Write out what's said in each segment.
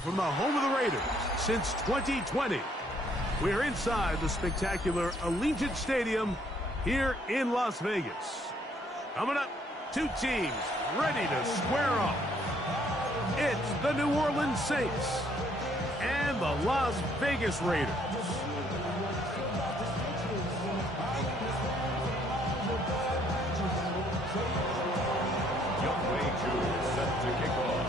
from the home of the Raiders since 2020. We're inside the spectacular Allegiant Stadium here in Las Vegas. Coming up, two teams ready to square off. It's the New Orleans Saints and the Las Vegas Raiders. Set to kick off.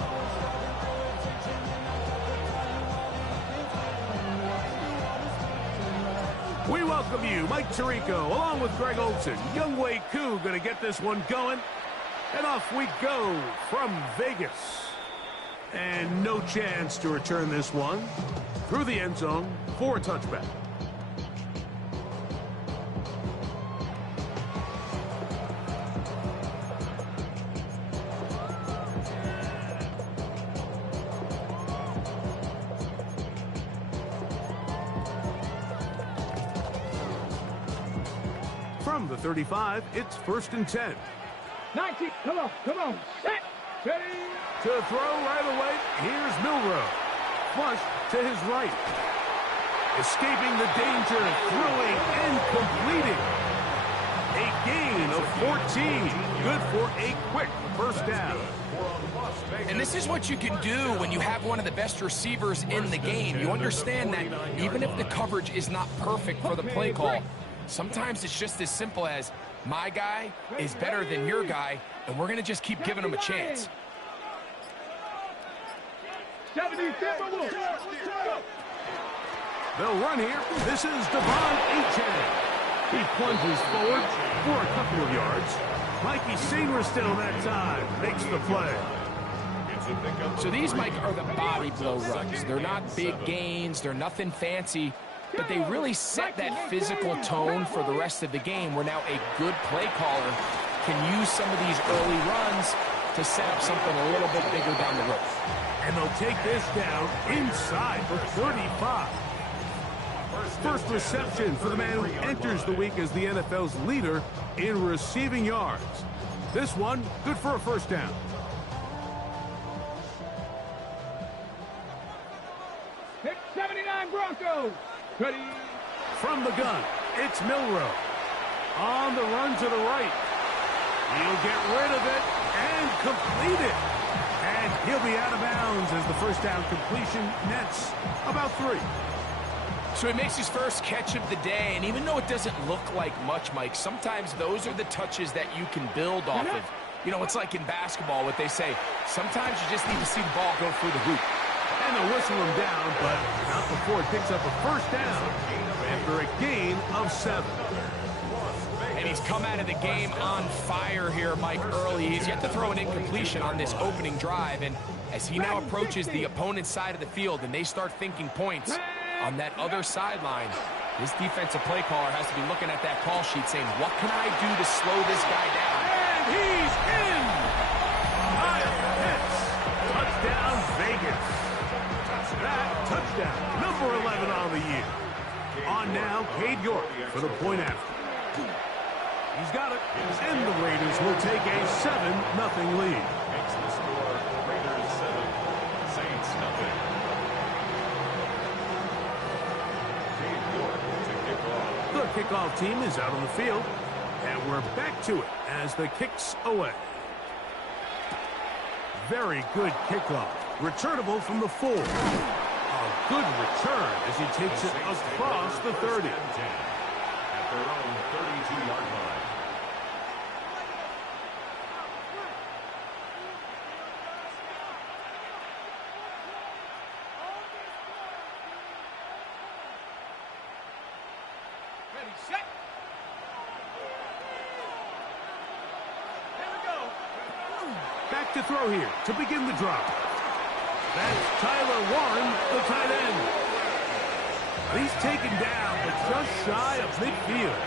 We welcome you, Mike Tirico, along with Greg Olson. Younghoe Koo going to get this one going. And off we go from Vegas. And no chance to return this one through the end zone for a touchback. From the 35, it's 1st and 10. 19, come on, set, ready. To throw right away, here's Milroe. Flush to his right. Escaping the danger, throwing and completing. A gain of 14. Good for a quick first down. And this is what you can do when you have one of the best receivers in the game. You understand that even if the coverage is not perfect for the play call, sometimes it's just as simple as my guy is better than your guy, and we're going to just keep giving him a chance. They'll run here. This is Devon Achane. He plunges forward for a couple of yards. Mikey Sainristil that time makes the play. So these, Mike, are the body blow runs. They're not big gains. They're nothing fancy. But they really set that physical tone for the rest of the game, where now a good play caller can use some of these early runs to set up something a little bit bigger down the road. And they'll take this down inside the 35. First reception for the man who enters the week as the NFL's leader in receiving yards. This one, good for a first down. Pick 79 Broncos. Ready. From the gun, it's Milroe. On the run to the right. He'll get rid of it and complete it. And he'll be out of bounds as the first down completion nets about 3. So he makes his first catch of the day, and even though it doesn't look like much, Mike, sometimes those are the touches that you can build off of. You know, it's like in basketball, what they say, sometimes you just need to see the ball go through the hoop. And they'll whistle him down, but not before it picks up a first down after a gain of 7. And he's come out of the game on fire here, Mike, early. He's yet to throw an incompletion on this opening drive, and as he now approaches the opponent's side of the field and they start thinking points on that other sideline, this defensive play caller has to be looking at that call sheet saying, what can I do to slow this guy down? And he's in! Kyle Pitts, touchdown Vegas. That touchdown, number 11 on the year. On now, Cade York for the point after. He's got it, and the Raiders will take a 7-0 lead. Makes the score Raiders 7, Saints 0. Cade York to kick off. The kickoff team is out on the field, and we're back to it as the kick's away. Very good kickoff. Returnable from the 4. A good return as he takes it across the 30. At their own 32-yard line. Ready, set. Here we go. Back to throw here to begin the drop. That's Tyler Warren, the tight end. He's taken down, but just shy of midfield.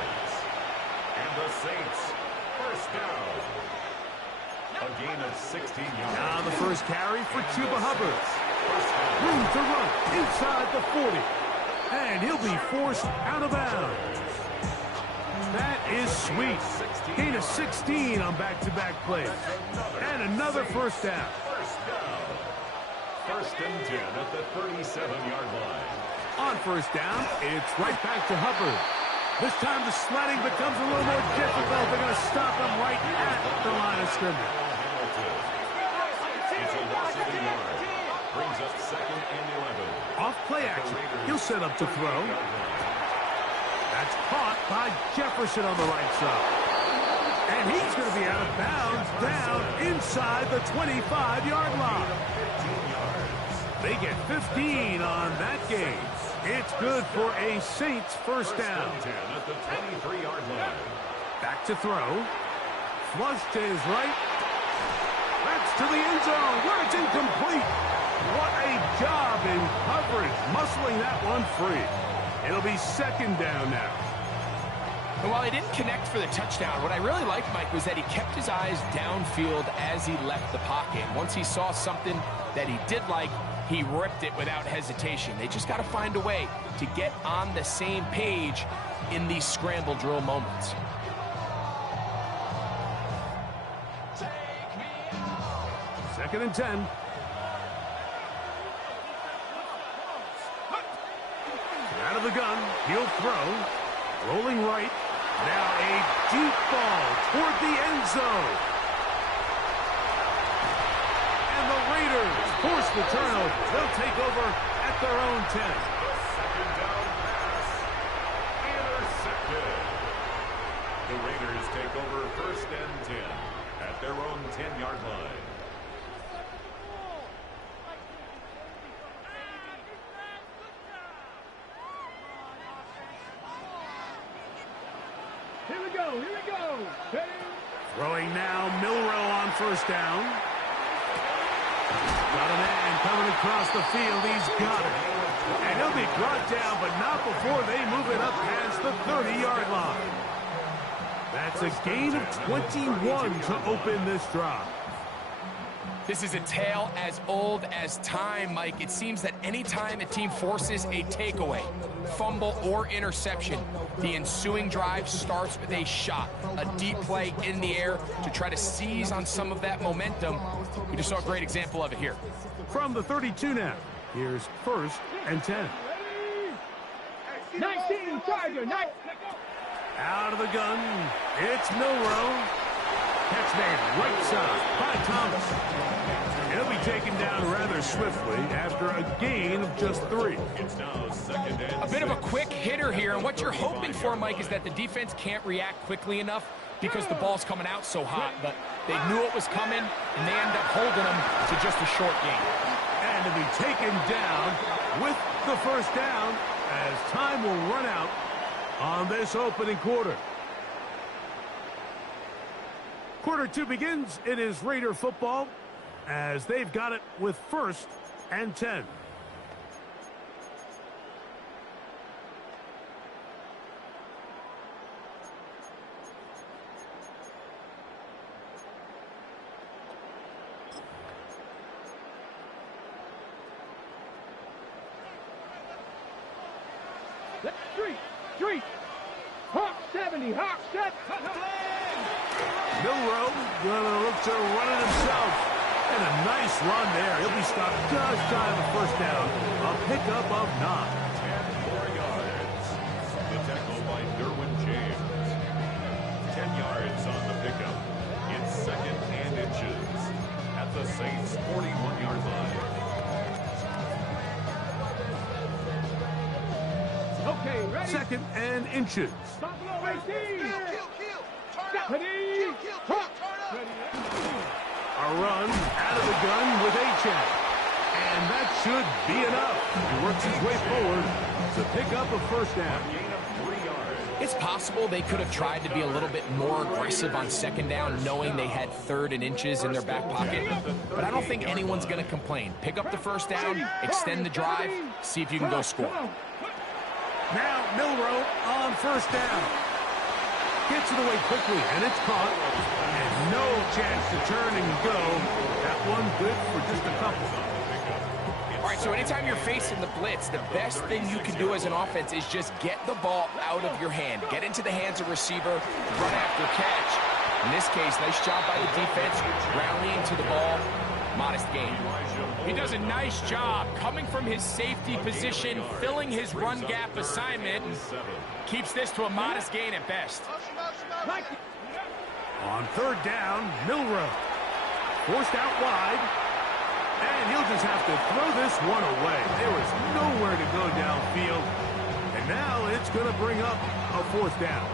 And the Saints, first down. A gain of 16 yards. Now the first carry for Chuba Hubbard. First down. Room to run inside the 40. And he'll be forced out of bounds. That is sweet. Gain of 16 on back-to-back plays. And another first down. First and 10 at the 37-yard line. On first down, it's right back to Hubbard. This time the sledding becomes a little more difficult. They're going to stop him right at the line of scrimmage. It's a loss of a yard. Brings up second and 11. Off play action. He'll set up to throw. That's caught by Jefferson on the right side. And he's going to be out of bounds down inside the 25-yard line. They get 15 on that game. It's good for a Saints first down. At the 23-yard line. Back to throw. Flush to his right. That's to the end zone where it's incomplete. What a job in coverage, muscling that one free. It'll be second down now. And while he didn't connect for the touchdown, what I really liked, Mike, was that he kept his eyes downfield as he left the pocket. Once he saw something that he did like, he ripped it without hesitation. They just got to find a way to get on the same page in these scramble drill moments. Second and 10. Out of the gun, he'll throw. Rolling right. Now a deep ball toward the end zone. And the Raiders force the turnover. They'll take over at their own 10. The second down pass. Intercepted. The Raiders take over first and 10 at their own 10-yard line. Here we go, here we go. Hey. Throwing now, Milrow on first down. Got a man coming across the field. He's got it. And he'll be brought down, but not before they move it up past the 30-yard line. That's a gain of 21 to open this drive. This is a tale as old as time, Mike. It seems that anytime a team forces a takeaway, fumble, or interception, the ensuing drive starts with a shot, a deep play in the air to try to seize on some of that momentum. We just saw a great example of it here. From the 32 now, here's first and 10. 19, Charger, 19. Out of the gun, it's Milrow. Catch made right side by Thomas. He'll be taken down rather swiftly after a gain of just 3. It's now second and A bit of a quick hitter here, and what you're hoping for, Mike, is that the defense can't react quickly enough because the ball's coming out so hot, but they knew it was coming, and they end up holding them to just a short gain. And to be taken down with the first down as time will run out on this opening quarter. Quarter 2 begins. It is Raider football as they've got it with first and 10. Street. Hawk 70, Hawk 7. Milrow gonna look to run it himself. And a nice run there. He'll be stopped just shy of the first down. A pickup of 9. 10 more yards. The tackle by Derwin James. 10 yards on the pickup. It's second and inches at the Saints' 41-yard line. Okay, ready? Second and inches. Buffalo 18. Ready? A run out of the gun with Achane. And that should be enough. He works his way forward to pick up a first down. Gain of 3 yards. It's possible they could have tried to be a little bit more aggressive on second down, knowing they had third and inches in their back pocket. But I don't think anyone's going to complain. Pick up the first down, extend the drive, see if you can go score. Now Milrow on first down. Gets it away quickly, and it's caught. And no chance to turn and go. That one good for just a couple. All right, so anytime you're facing the blitz, the best thing you can do as an offense is just get the ball out of your hand. Get into the hands of receiver, run after catch. In this case, nice job by the defense, rallying to the ball, modest gain. He does a nice job coming from his safety position, filling his run gap assignment, and keeps this to a modest gain at best. On third down, Milroe. Forced out wide. And he'll just have to throw this one away. There was nowhere to go downfield. And now it's going to bring up a fourth down.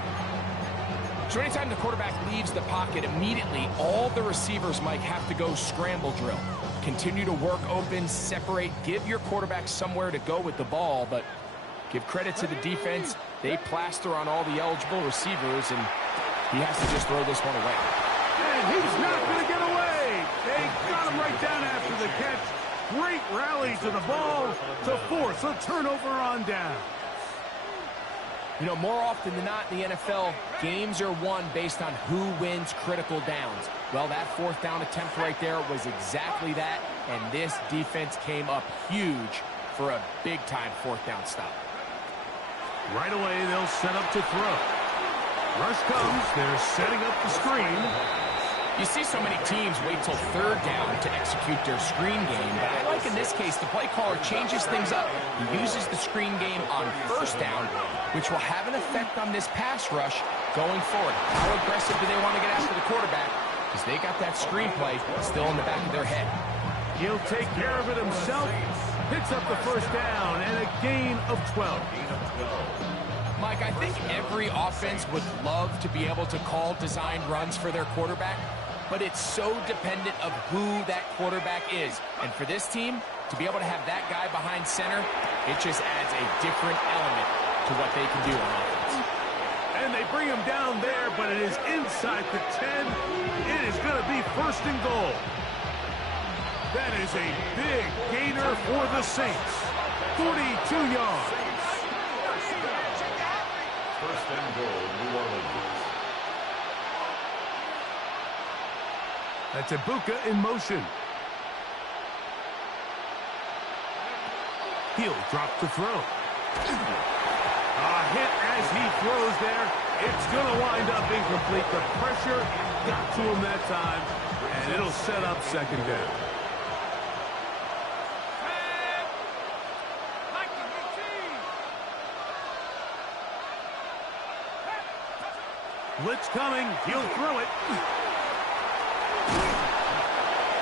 So anytime the quarterback leaves the pocket, immediately all the receivers, Mike, have to go scramble drill. Continue to work open, separate, give your quarterback somewhere to go with the ball, but give credit to the defense. They plaster on all the eligible receivers, and he has to just throw this one away. And he's not going to get away. They got him right down after the catch. Great rally to the ball to force a turnover on down. You know, more often than not in the NFL, games are won based on who wins critical downs. Well, that fourth down attempt right there was exactly that, and this defense came up huge for a big-time fourth down stop. Right away, they'll set up to throw. Rush comes. They're setting up the screen. You see so many teams wait till third down to execute their screen game, but I like in this case the play caller changes things up. He uses the screen game on first down, which will have an effect on this pass rush going forward. How aggressive do they want to get after the quarterback? Because they got that screen play still in the back of their head. He'll take care of it himself. Picks up the first down and a gain of 12. Mike, I think every offense would love to be able to call designed runs for their quarterback, but it's so dependent of who that quarterback is. And for this team, to be able to have that guy behind center, it just adds a different element to what they can do on offense. And they bring him down there, but it is inside the 10. It is going to be first and goal. That is a big gainer for the Saints. 42 yards. First and goal, New Orleans. That's Ibuka in motion. He'll drop the throw. A hit as he throws there. It's going to wind up incomplete. The pressure got to him that time, and it'll set up second down. Blitz coming. He'll throw it.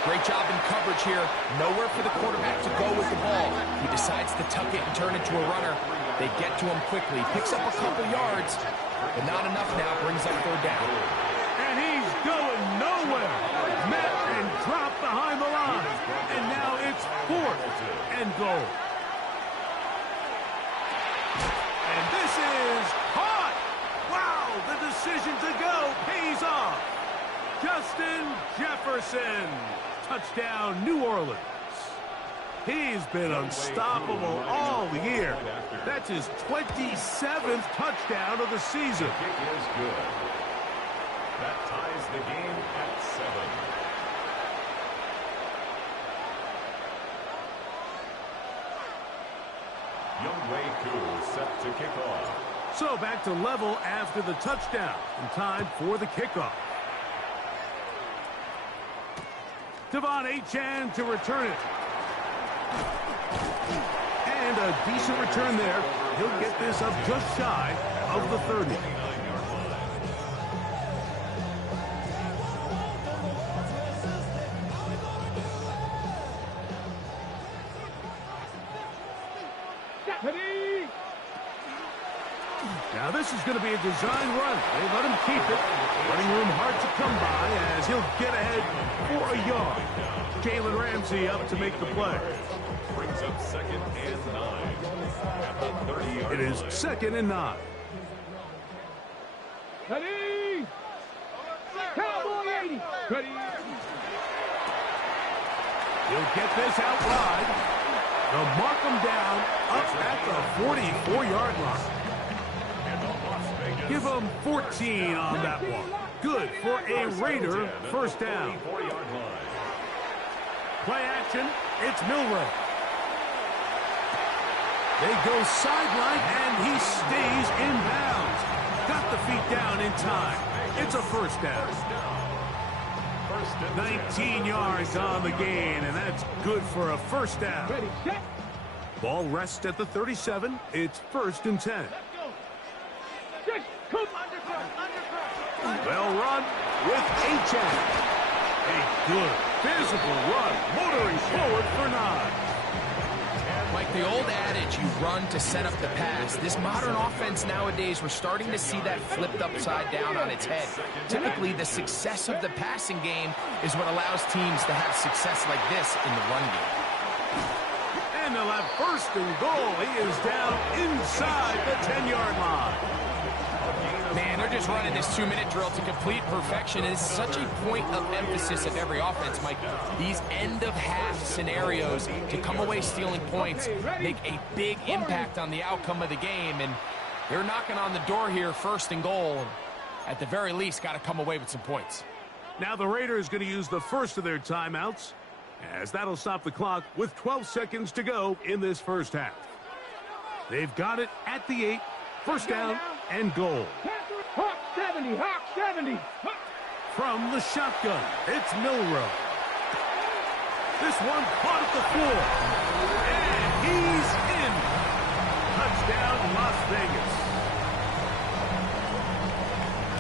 Great job in coverage here. Nowhere for the quarterback to go with the ball. He decides to tuck it and turn it to a runner. They get to him quickly. Picks up a couple yards, but not enough now. Brings up third down. And he's going nowhere. Met and dropped behind the line. And now it's fourth and goal. And this is caught. Wow, the decision to go pays off. Justin Jefferson. Touchdown, New Orleans. He's been unstoppable all year. That's his 27th touchdown of the season. Kick is good. That ties the game at 7. Youngwei Koo set to kick off. So back to level after the touchdown. And time for the kickoff. Devon Achane to return it. And a decent return there. He'll get this up just shy of the 30. Now this is going to be a design run. They let him keep it. Running room hard to come by as he'll get ahead for a yard. Jalen Ramsey up to make the play. Brings up second and 9 at the 30-yard line. It is second and 9. Ready? Cowboy 80. Ready? He'll get this out wide. They'll mark him down up at the 44-yard line. Give him 14 on that one. Good for a Raider first down. Play action. It's Milroe. They go sideline, and he stays in bounds. Got the feet down in time. It's a first down. First and 19 yards on the gain, and that's good for a first down. Ready, set. Ball rests at the 37. It's 1st and 10. Let's go. Six, come undercut. Well run with H.A. A good physical run, motoring forward for 9. Like the old adage, you run to set up the pass. This modern offense nowadays, we're starting to see that flipped upside down on its head. Typically, the success of the passing game is what allows teams to have success like this in the run game. And they'll have 1st and goal. He is down inside the 10-yard line. Man, they're just running this 2-minute drill to complete perfection. And it's such a point of emphasis of every offense, Mike. These end-of-half scenarios to come away stealing points make a big impact on the outcome of the game. And they're knocking on the door here, 1st and goal. At the very least, got to come away with some points. Now the Raiders going to use the first of their timeouts, as that'll stop the clock with 12 seconds to go in this first half. They've got it at the 8, 1st down and goal. Hawk 70, Hawk 70. From the shotgun, it's Milrow. This one caught at the floor. And he's in. Touchdown, Las Vegas.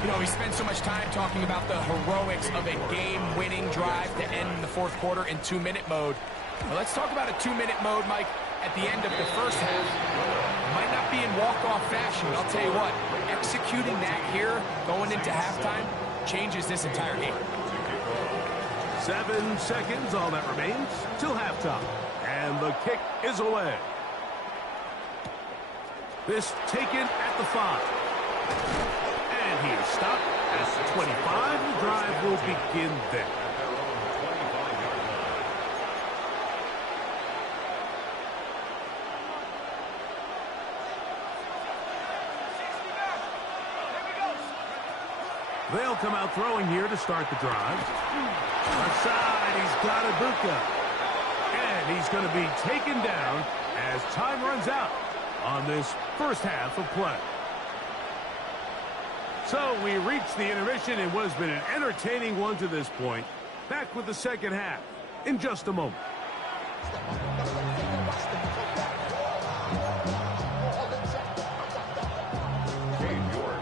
You know, we spent so much time talking about the heroics of a game-winning drive to end the 4th quarter in 2-minute mode. Well, let's talk about a 2-minute mode, Mike, at the end of the first half. Might not be in walk-off fashion, but I'll tell you what, executing that here, going into halftime, changes this entire game. 7 seconds, all that remains, till halftime. And the kick is away. This taken at the 5. And he is stopped at the 25. The drive will begin there. They'll come out throwing here to start the drive. Left side, he's got Ibuka. And he's going to be taken down as time runs out on this first half of play. So we reach the intermission in what has been an entertaining one to this point. Back with the second half in just a moment.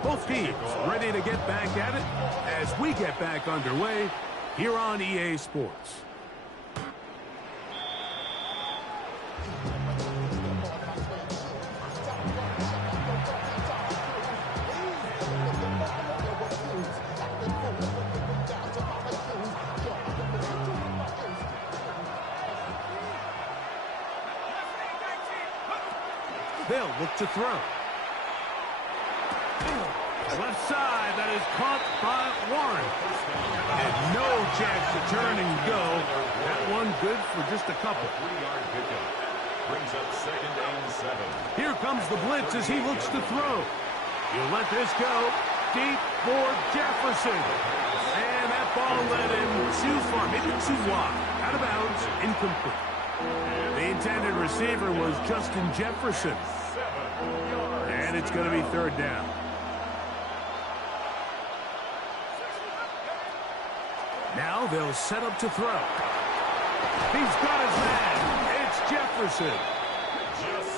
Both teams ready to get back at it as we get back underway here on EA Sports. They'll look to throw. Left side, that is caught by Warren. And no chance to turn and go. That one good for just a couple. 3-yard pickup. Brings up 2nd and 7. Here comes the blitz as he looks to throw. He'll let this go deep for Jefferson. And that ball led him too far, maybe too wide. Out of bounds, incomplete. The intended receiver was Justin Jefferson. And it's going to be 3rd down. Now they'll set up to throw. He's got his man. It's Jefferson.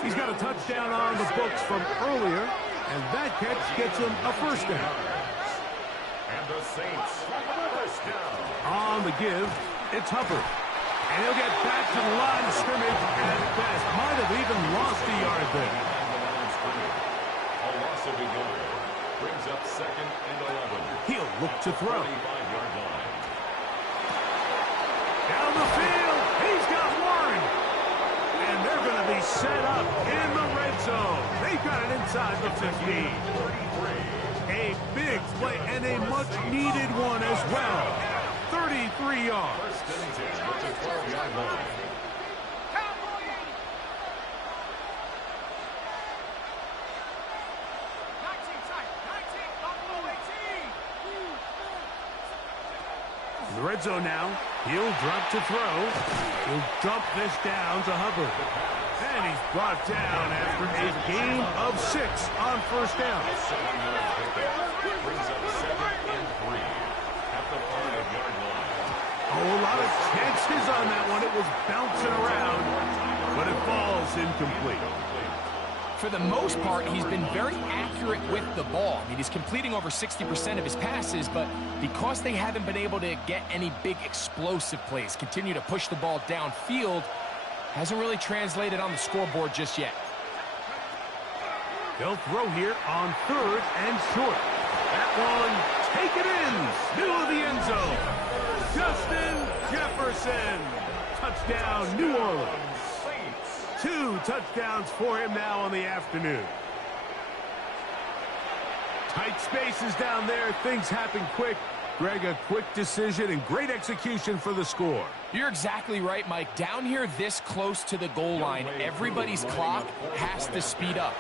He's got a touchdown on the books from earlier, and that catch gets him a 1st down. And the Saints, 1st down. On the give, it's Hubbard. And he'll get back to the line of scrimmage at best. Might have even lost a yard there. A loss of a yard. Brings up 2nd and 11. He'll look to throw. 35-yard line. Down the field, he's got Warren. And they're going to be set up in the red zone. They've got it inside the 15. A big play and a much-needed one as well. 33 yards. 1st and 10 at the 12-yard line. In the red zone now, he'll drop to throw. He'll dump this down to Hubbard. And he's brought down after a gain of 6 on 1st down. 7-yard pickup. Brings up 2nd and 3 at the 5-yard line. Oh, a lot of chances on that one. It was bouncing around, but it falls incomplete. For the most part, he's been very accurate with the ball. I mean, he's completing over 60% of his passes, but because they haven't been able to get any big explosive plays, continue to push the ball downfield, hasn't really translated on the scoreboard just yet. They'll throw here on 3rd and short. That one, take it in, middle of the end zone. Justin Jefferson, touchdown, New Orleans. 2 touchdowns for him now on the afternoon. Tight spaces down there. Things happen quick. Greg, a quick decision and great execution for the score. You're exactly right, Mike. Down here this close to the goal line, everybody's clock has to speed up.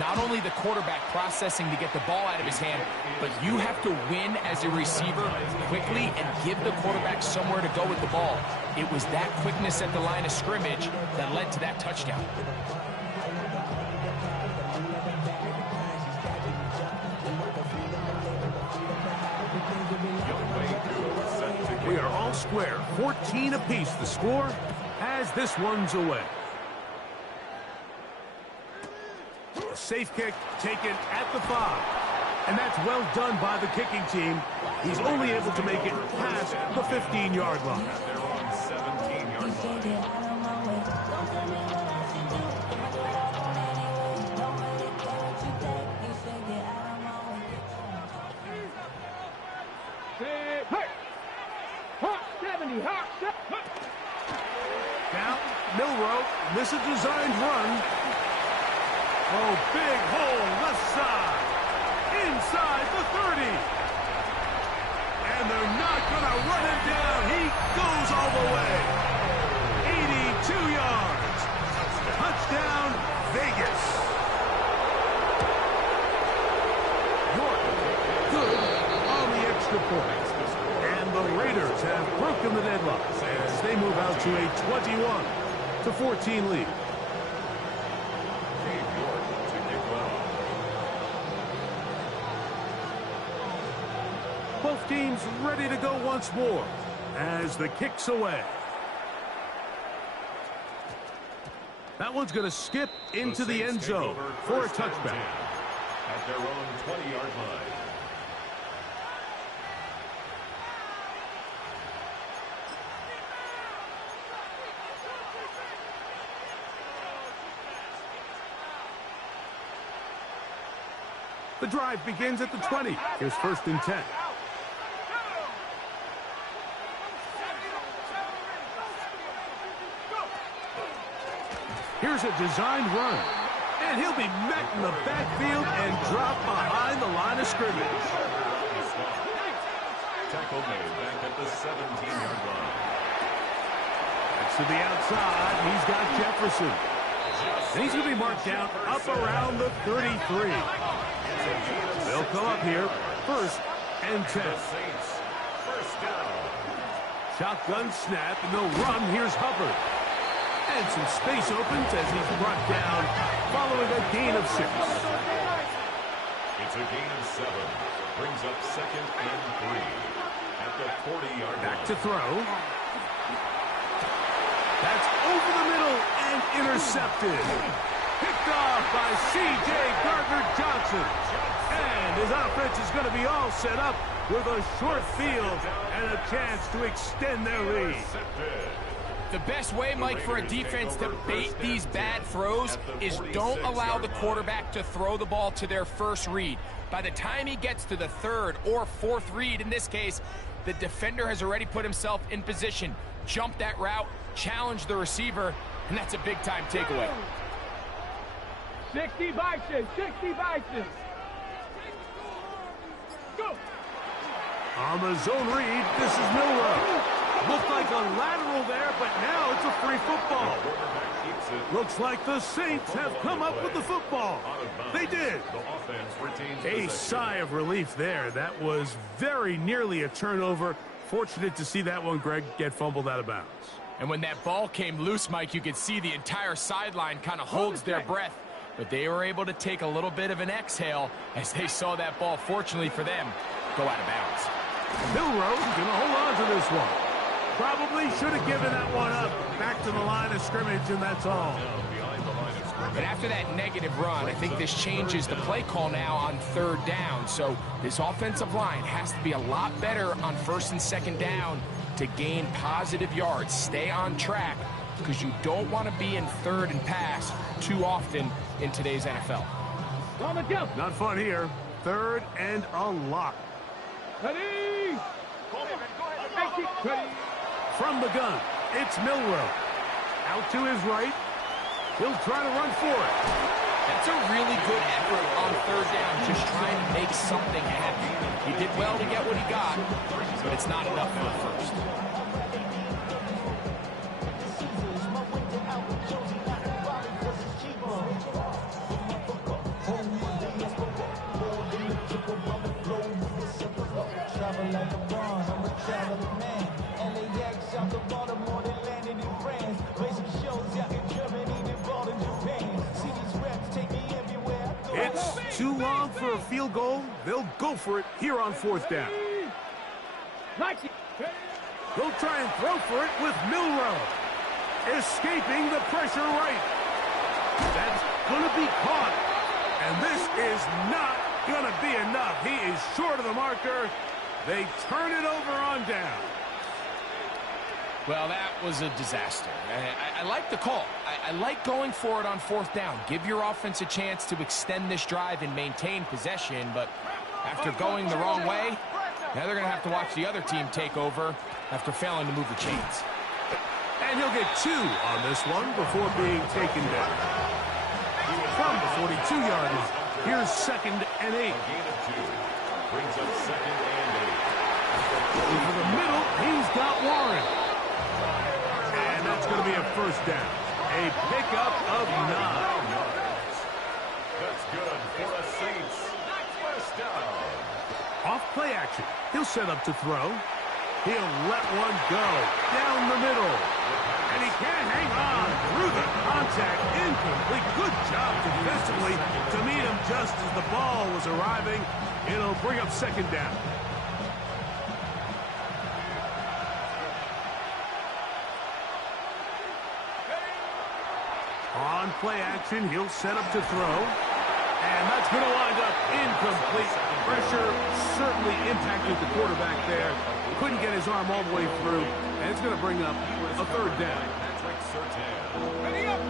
Not only the quarterback processing to get the ball out of his hand, but you have to win as a receiver quickly and give the quarterback somewhere to go with the ball. It was that quickness at the line of scrimmage that led to that touchdown. We are all square, 14 apiece the score as this one's away. A safe kick taken at the 5. And that's well done by the kicking team. He's only able to make it past the 15-yard line. They're on 17-yard line. Now, Milrow, this is a designed run. Oh, big hole, left side. Inside the 30. And they're not going to run him down. He goes all the way. 82 yards. Touchdown, Vegas. York, good on the extra point. And the Raiders have broken the deadlock as they move out to a 21-14 lead. Both teams ready to go once more as the kick's away. That one's going to skip into the end zone for a touchback. At their own 20-yard line. The drive begins at the 20. Here's 1st and 10. Here's a designed run. And he'll be met in the backfield and dropped behind the line of scrimmage. Tackle made back at the 17-yard line. That's to the outside. He's got Jefferson. And he's going to be marked down up around the 33. They'll come up here, 1st and 10. First down. Shotgun snap, and they'll run. Here's Hubbard. And some space opens as he's brought down following a gain of 6. It's a gain of 7. Brings up 2nd and 3. At the 40-yard line. Back to throw. That's over the middle and intercepted. Picked off by C.J. Gardner-Johnson. And his offense is going to be all set up with a short field and a chance to extend their lead. The best way, Mike, for a defense to bait these bad throws is don't allow the quarterback to throw the ball to their first read. By the time he gets to the 3rd or 4th read, in this case, the defender has already put himself in position, jump that route, challenge the receiver, and that's a big-time takeaway. 60 Bison, 60 Bison. Go! On the zone read, this is Milrow. Looked like a lateral there, but now it's a free football. Looks like the Saints have come up with the football. They did. A sigh of relief there. That was very nearly a turnover. Fortunate to see that one, Greg, get fumbled out of bounds. And when that ball came loose, Mike, you could see the entire sideline kind of holds their breath. But they were able to take a little bit of an exhale as they saw that ball, fortunately for them, go out of bounds. Milrow's going to hold on to this one. Probably should have given that one up. Back to the line of scrimmage, and that's all. But after that negative run, I think this changes the play call now on 3rd down. So this offensive line has to be a lot better on 1st and 2nd down to gain positive yards. Stay on track because you don't want to be in 3rd and pass too often in today's NFL. Not fun here. 3rd and a lot. Ready? From the gun, it's Milrow. Out to his right. He'll try to run for it. That's a really good effort on 3rd down, just trying to make something happen. He did well to get what he got, but it's not enough for a first. It's too long for a field goal. They'll go for it here on 4th down. They'll try and throw for it with Milrow. Escaping the pressure right. That's going to be caught. And this is not going to be enough. He is short of the marker. They turn it over on down. Well, that was a disaster. I like the call. I like going for it on 4th down. Give your offense a chance to extend this drive and maintain possession, but after going the wrong way, now they're going to have to watch the other team take over after failing to move the chains. And he'll get 2 on this one before being taken down. From the 42-yard line, here's 2nd and 8. Brings up 2nd and 8. Over the middle, he's got Warren. And that's going to be a 1st down. A pickup of 9. That's good for the Saints. 1st down. Off play action. He'll set up to throw. He'll let one go down the middle. And he can't hang on through the contact. Incomplete. Good job defensively to meet him just as the ball was arriving. It'll bring up 2nd down. On play action, he'll set up to throw. And that's going to wind up incomplete. Pressure certainly impacted the quarterback there. Couldn't get his arm all the way through. And it's going to bring up a 3rd down. Ready up.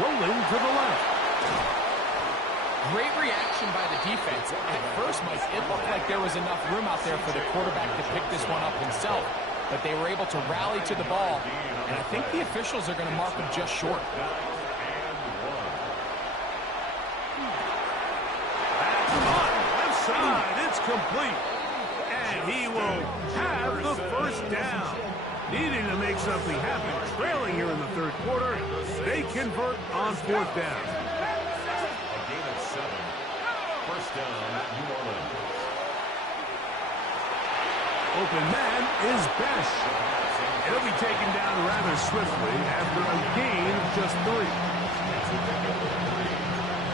Rolling to the left. Great reaction by the defense. At first, Mike, it looked like there was enough room out there for the quarterback to pick this one up himself. But they were able to rally to the ball. And I think the officials are going to mark him just short. That's caught. Left side. It's complete. And he will have the 1st down. Needing to make something happen. Trailing here in the 3rd quarter. They convert on 4th down. A gain of 7. 1st down, New Orleans. Open man is Besh. He'll be taken down rather swiftly after a gain of just 3.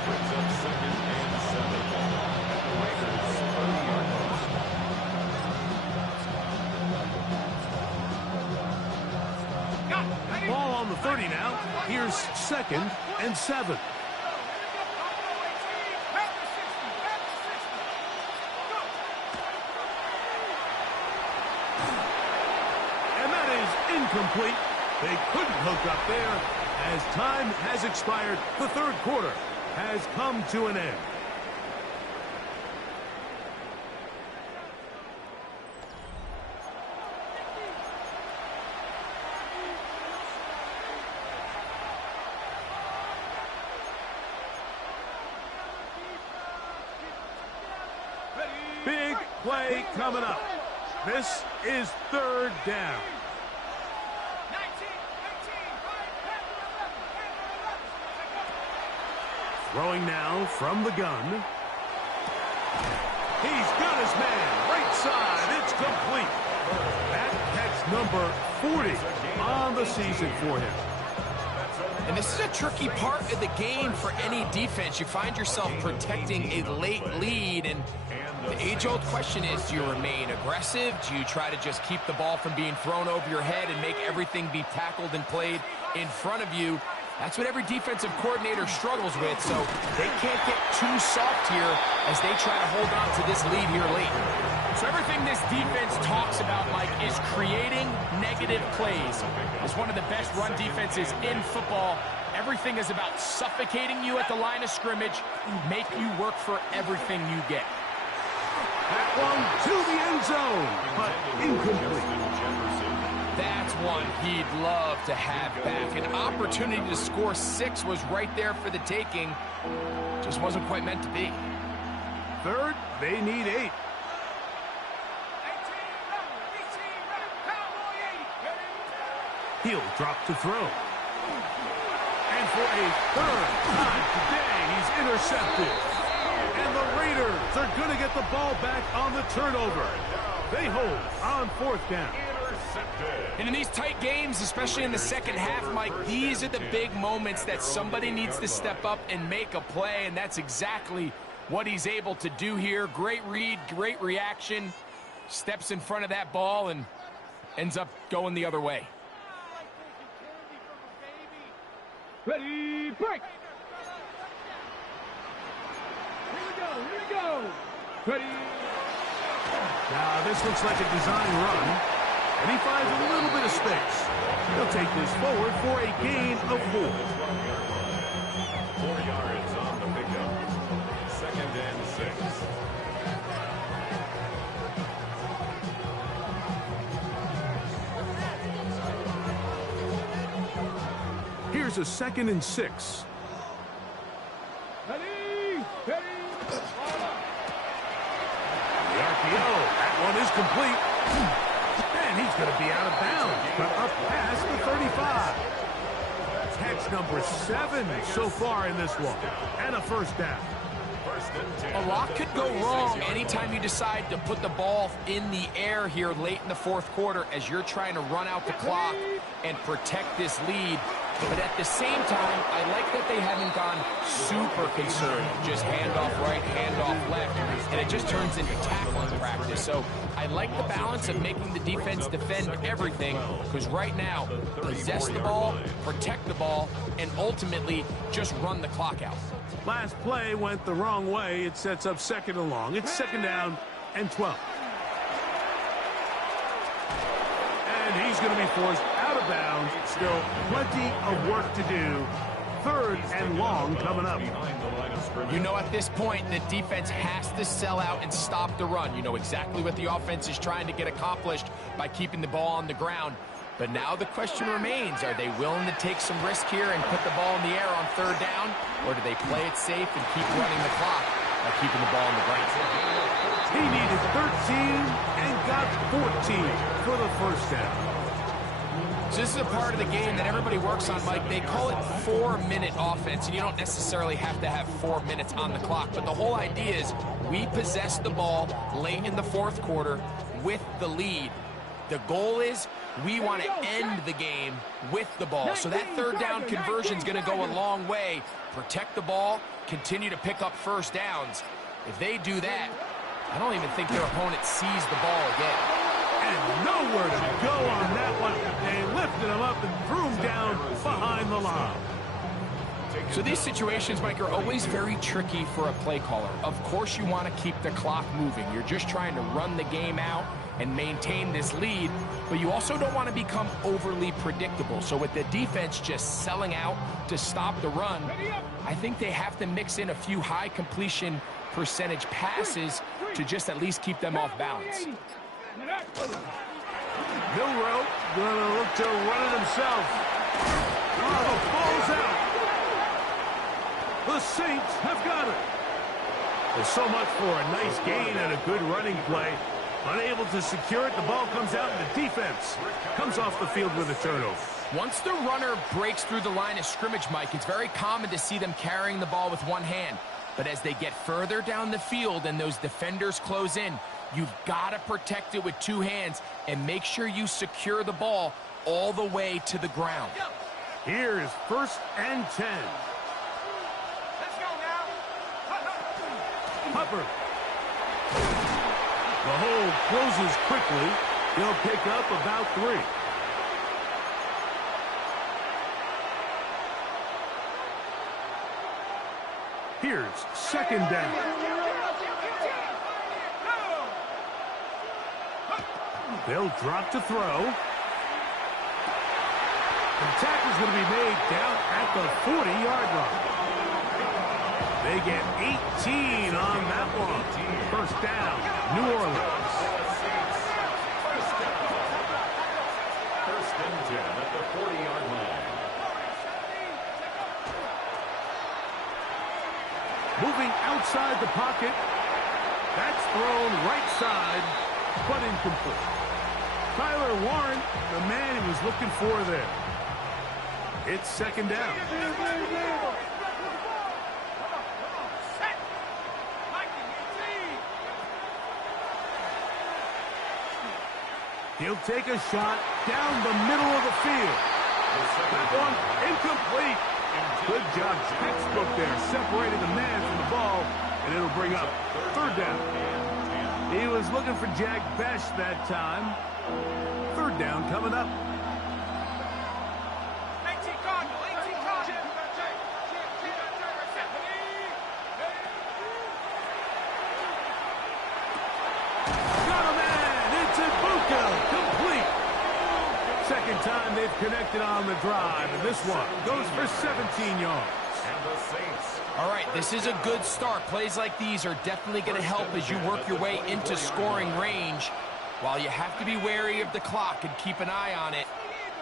Brings up 2nd and 7. Raiders 30-yard line. Ball on the 30 now. Here's 2nd and 7. Incomplete. They couldn't hook up there. As time has expired, the 3rd quarter has come to an end. Big play coming up. This is 3rd down. Throwing now from the gun. He's got his man. Right side. It's complete. That catch number 40 on the season for him. And this is a tricky part of the game for any defense. You find yourself protecting a late lead, and the age-old question is, do you remain aggressive? Do you try to just keep the ball from being thrown over your head and make everything be tackled and played in front of you? That's what every defensive coordinator struggles with, so they can't get too soft here as they try to hold on to this lead here late. So everything this defense talks about, Mike, is creating negative plays. It's one of the best run defenses in football. Everything is about suffocating you at the line of scrimmage, make you work for everything you get. That one to the end zone, but incomplete. That's one he'd love to have back. An opportunity to score 6 was right there for the taking. Just wasn't quite meant to be. Third, they need 8. He'll drop to throw. And for a third time today, he's intercepted. And the Raiders are going to get the ball back on the turnover. They hold on 4th down. And in these tight games, especially in the second half, Mike, these are the big moments that somebody needs to step up and make a play, and that's exactly what he's able to do here. Great read, great reaction, steps in front of that ball and ends up going the other way. Ready, break! Here we go! Ready! Now, this looks like a design run, and he finds a little bit of space. He'll take this forward for a gain of 4. 4 yards on the pickup. 2nd and 6. Here's a 2nd and 6. Ready! Ready! The RPO, that one is complete. And he's going to be out of bounds, but up past the 35. Catch number 7 so far in this one, and a 1st down. A lot could go wrong anytime you decide to put the ball in the air here late in the 4th quarter as you're trying to run out the clock and protect this lead. But at the same time, I like that they haven't gone super conservative. Just handoff right, handoff left, and it just turns into tackling practice. So I like the balance of making the defense defend everything, because right now, possess the ball, protect the ball, and ultimately just run the clock out. Last play went the wrong way. It sets up 2nd and long. It's 2nd down and 12. And he's going to be forced out of bounds. Still plenty of work to do. 3rd and long coming up. You know, at this point, the defense has to sell out and stop the run. You know exactly what the offense is trying to get accomplished by keeping the ball on the ground. But now the question remains, are they willing to take some risk here and put the ball in the air on 3rd down? Or do they play it safe and keep running the clock by keeping the ball on the ground? He needed 13 and got 14 for the 1st down. So this is a part of the game that everybody works on, Mike. They call it 4-minute offense, and you don't necessarily have to have 4 minutes on the clock. But the whole idea is we possess the ball late in the 4th quarter with the lead. The goal is we want to end the game with the ball. So that 3rd down conversion is going to go a long way. Protect the ball, continue to pick up 1st downs. If they do that, I don't even think their opponent sees the ball again. And nowhere to go on that one. They lifted him up and threw him down behind the line. So these situations, Mike, are always very tricky for a play caller. Of course you want to keep the clock moving. You're just trying to run the game out and maintain this lead, but you also don't want to become overly predictable. So with the defense just selling out to stop the run, I think they have to mix in a few high completion percentage passes to just at least keep them off balance. Milrow gonna look to run it himself. Oh, ball's out. The Saints have got it. There's so much for a nice gain and a good running play. Unable to secure it, the ball comes out, and the defense comes off the field with a turnover. Once the runner breaks through the line of scrimmage, Mike, it's very common to see them carrying the ball with one hand. But as they get further down the field and those defenders close in, you've got to protect it with 2 hands and make sure you secure the ball all the way to the ground. Here is 1st and 10. Let's go now. Hubbard. The hole closes quickly. He'll pick up about 3. Here's 2nd down. They'll drop to throw. The tackle's going to be made down at the 40-yard line. They get 18 on that one. 1st down, New Orleans. 1st and 10 at the 40-yard line. Moving outside the pocket. That's thrown right side, but incomplete. Tyler Warren, the man he was looking for there. It's 2nd down. He'll take a shot down the middle of the field. That one incomplete. Good job, textbook there, separating the man from the ball, and it'll bring up 3rd down. He was looking for Jack Best that time. 3rd down coming up. Complete. 2nd time they've connected on the drive, and this one goes for 17 yards. And the Saints. All right, this is a good start. Plays like these are definitely going to help as you work your way into scoring range. While you have to be wary of the clock and keep an eye on it,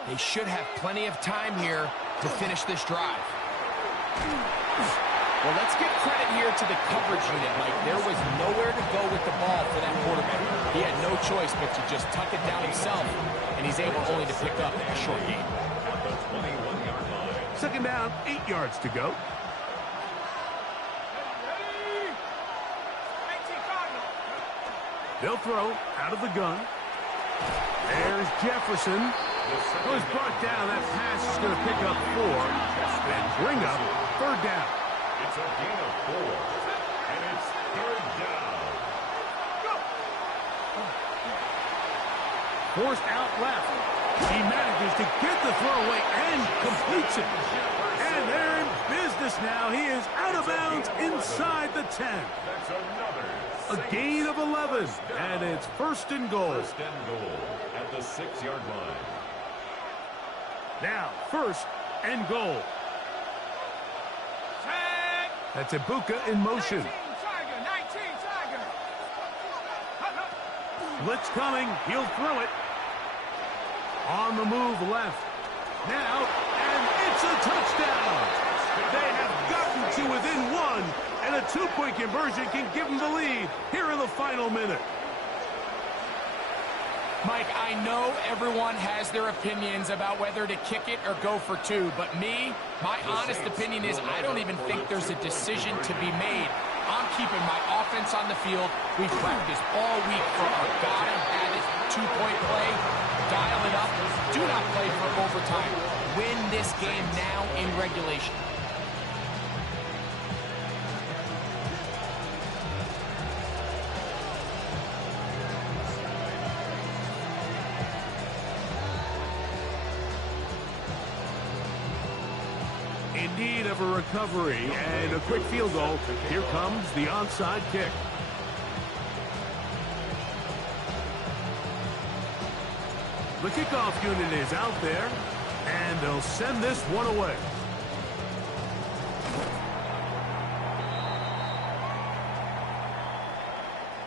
they should have plenty of time here to finish this drive. Well, let's give credit here to the coverage unit, Mike. There was nowhere to go with the ball for that quarterback. He had no choice but to just tuck it down himself, and he's able only to pick up a short gain. At the 21-yard line. 2nd down, 8 yards to go. They'll throw out of the gun. There's Jefferson. Who's brought down. That pass is going to pick up 4 and bring up 3rd down. It's a gain of 4, and it's 3rd down. Forced out left. He manages to get the throw away and completes it. And they're in business now. He is out of bounds inside the 10. That's another. A gain of 11, and it's 1st and goal. 1st and goal at the 6-yard line. Now, 1st and goal. That's Ibuka in motion. Blitz coming. He'll throw it. On the move left. Now, and it's a touchdown. They have gotten to within 1, and a 2-point conversion can give them the lead here in the final minute. Mike, I know everyone has their opinions about whether to kick it or go for 2, but my honest opinion is I don't even think there's a decision to be made. I'm keeping my offense on the field. We've practiced all week for our gotta-have-it 2-point play. Dial it up. Do not play for overtime. Win this game now in regulation. In need of a recovery and a quick field goal. Here comes the onside kick. The kickoff unit is out there, and they'll send this one away.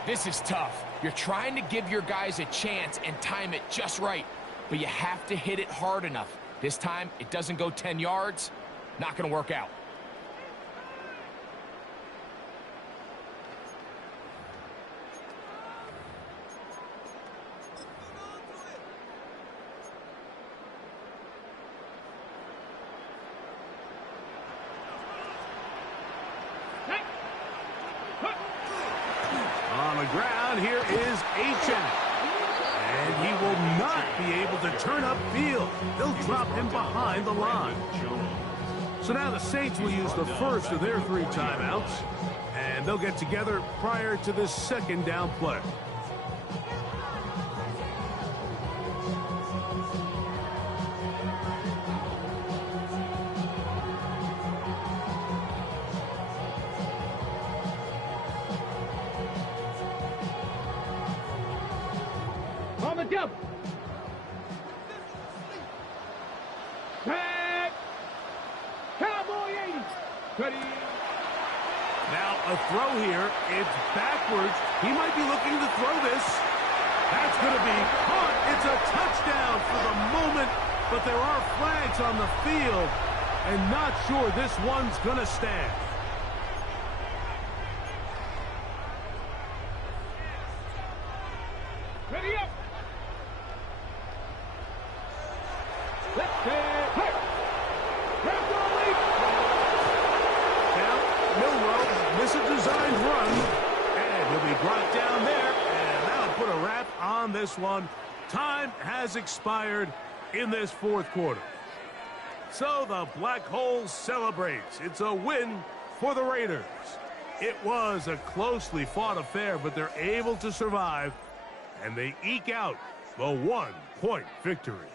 This is tough. You're trying to give your guys a chance and time it just right, but you have to hit it hard enough. This time, it doesn't go 10 yards. Not going to work out. On the ground, here is H.N. And he will not be be able to turn upfield. They'll drop him behind the line. So now the Saints will use the first of their 3 timeouts, and they'll get together prior to this second down play. On the jump. Tag. Cowboy 80. Ready. Now a throw here. It's backwards. He might be looking to throw this. That's going to be caught. It's a touchdown for the moment, but there are flags on the field, and not sure this one's going to stand. Ready up. Let's go. Now, Milrow misses a designed run, and he'll be brought down there, and that'll put a wrap on this one. Time has expired in this 4th quarter. So the Black Hole celebrates. It's a win for the Raiders. It was a closely fought affair, but they're able to survive, and they eke out the 1-point victory.